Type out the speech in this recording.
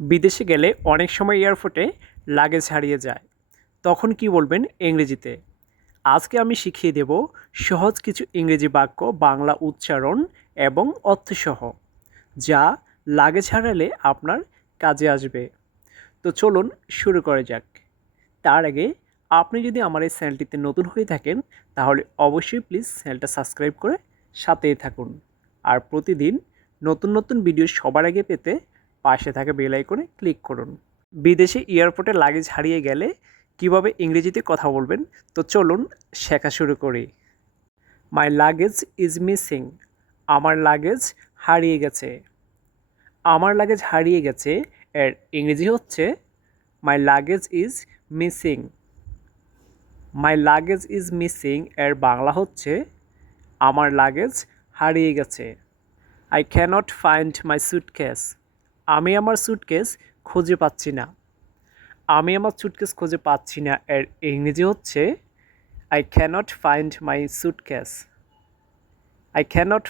বিদেশে গেলে অনেক সময় এয়ারপোর্টে লাগেজ হারিয়ে যায়। তখন কি বলবেন ইংরেজিতে? আজকে আমি শিখিয়ে দেব সহজ কিছু ইংরেজি বাক্য, বাংলা উচ্চারণ এবং অর্থসহ, যা লাগেজ হারালে আপনার কাজে আসবে। তো চলুন শুরু করা যাক। তার আগে আপনি যদি আমার এই চ্যানেলটিতে নতুন হয়ে থাকেন, তাহলে অবশ্যই প্লিজ চ্যানেলটা সাবস্ক্রাইব করে সাথেই থাকুন। আর প্রতিদিন নতুন নতুন ভিডিও সবার আগে পেতে পাশে থাকা বেল আইকনে ক্লিক করুন। বিদেশে এয়ারপোর্টে লাগেজ হারিয়ে গেলে কিভাবে ইংরেজিতে কথা বলবেন, তো চলুন শেখা শুরু করি। My luggage is missing. আমার লাগেজ হারিয়ে গেছে। আমার লাগেজ হারিয়ে গেছে এর ইংরেজি হচ্ছে my luggage is missing. My luggage is missing এর বাংলা হচ্ছে আমার লাগেজ হারিয়ে গেছে। I cannot find my suitcase. আমি আমার সুটকেস খুঁজে পাচ্ছি না। আমি আমার সুটকেস খুঁজে পাচ্ছি না এর ইংরেজি হচ্ছে I cannot find my suitcase. I cannot